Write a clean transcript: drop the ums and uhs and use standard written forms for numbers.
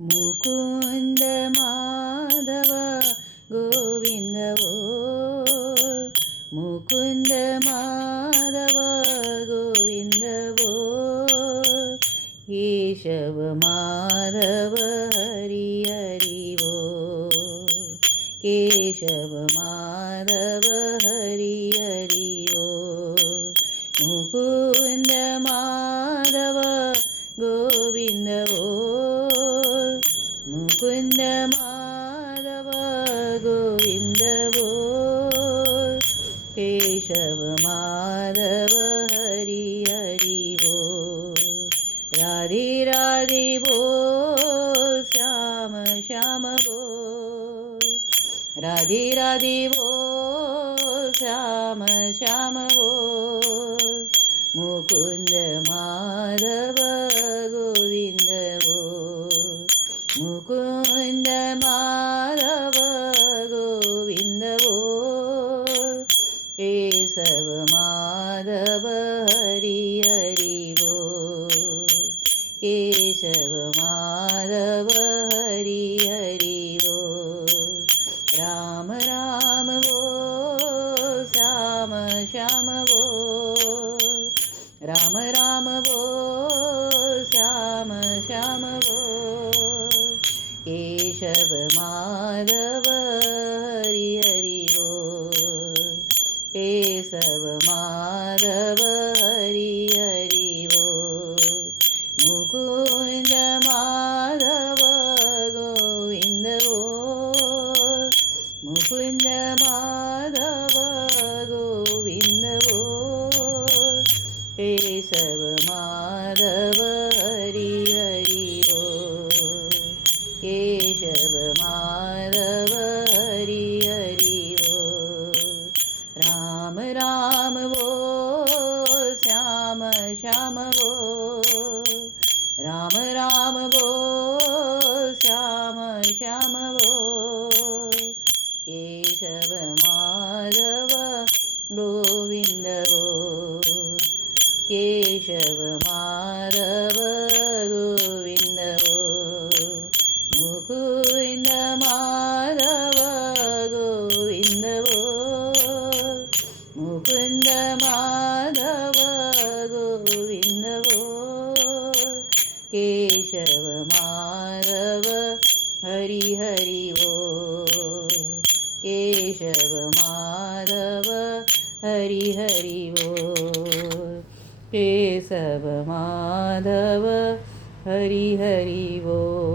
मुकुंद माधव गोविंद ओ मुकुंद माधव गोविंद ओ केशव माधव हरि हरि ओ केशव माधव हरि हरि ओ मुकुंद माधव गोविंद ओ मुकुंद माधव गोविंद ओ केशव माधव हरि हरि ओ राधे राधे बोल श्याम श्याम बोल राधे राधे बोल श्याम श्याम बोल मुकुंद माधव गोविंद बोल मुकुंद माधव गोविंद बोल केशव माधव हरि हरि बोल केशव माधव हरि हरि बोल राम राम बोल श्याम श्याम बोल राम राम बोल श्याम श्याम बोल केशव माधव हरि हरि बोल केशव माधव हरि हरि बोल मुकुंद माधव गोविंद बोल मुकुंद माधव गोविंद बोल केशव माधव हरि हरि बोल केशव माधव हरि हरि बोल राम राम बोल श्याम श्याम बोल राम राम बोल श्याम श्याम बोल केशव माधव गोविंद बोल केशव माधव गोविंद बोल मुकुंद माधव गोविंद बोल मुकुंद माधव गोविंद बोल केशव माधव हरि हरि बोल केशव माधव हरि हरि बोल केशव माधव हरि हरि बोल।